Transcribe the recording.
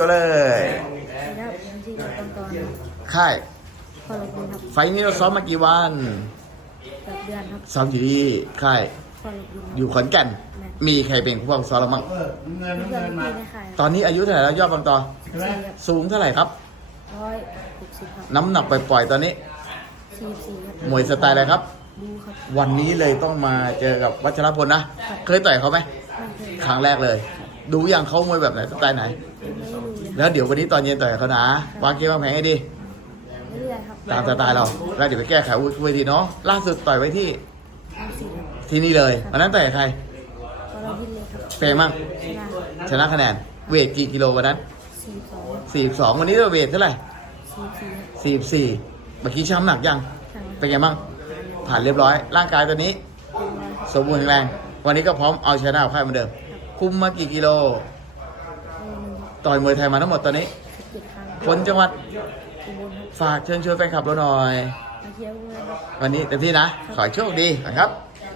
ตัวเลยครับที่ตอนตอนค่ายพอลงทุนครับไฟล์นี้เราซ้อมมากี่วันแปดเดือนครับซ้อมอยู่ที่ค่ายพอลงทุนอยู่ขอนแก่น มีใครเป็นผู้บังซ้อมเราบ้างเออเงินเพื่อนเงินพี่มาในค่ายตอนนี้อายุเท่าไหร่แล้วยอดบางตอใช่ไหมสี่ครับสูงเท่าไหร่ครับ ร้อยหกสิบครับน้ำหนักปล่อยๆตอนนี้สี่สี่ครับมวยสไตล์อะไรครับดูครับวันนี้เลยต้องมาเจอกับวัชรพลนะ เคยต่อยเขาไหม ไม่เคยครั้งแรกเลย ดูอย่างเขามวยแบบไหนสไตล์ไหนไม่รู้เลย แล้วเดี๋ยววันนี้ตอนเย็นต่อยกับเขานะวางเกมวางแผนให้ดี เรื่อยๆครับตามสไตล์เรา แล้วเดี๋ยวไปแก้ไขเวทีเนาะล่าสุดต่อยไว้ที่สามสี่ครับที่นี่เลยวันนั้นต่อยกับใครพอเราพินเลยครับเป็นไงมั่งชนะชนะคะแนนเวทกี่กิโลวันนั้นสี่สอง42วันนี้เราเวทเท่าไหร่สี่สี่ครับ44เมื่อกี้ช้ำหนักยังทางเป็นไงมั่งผ่านเรียบร้อย ร่างกายตัวนี้เป็นร้อยครับสมบูรณ์แข็งแรง วันนี้ก็พร้อมเอาชนะกับค่ายเหมือนเดิม คุมมากี่กิโลโลหนึ่ง ต่อยมวยไทยมาทั้งหมดตอนนี้สิบเจ็ดครั้งคนจังหวัดอุบลครับฝากเชิญชวนแฟนคลับเราหน่อยมาเที่ยวด้วยครับวันนี้เต็มที่นะ ขอให้โชคดีนะครับ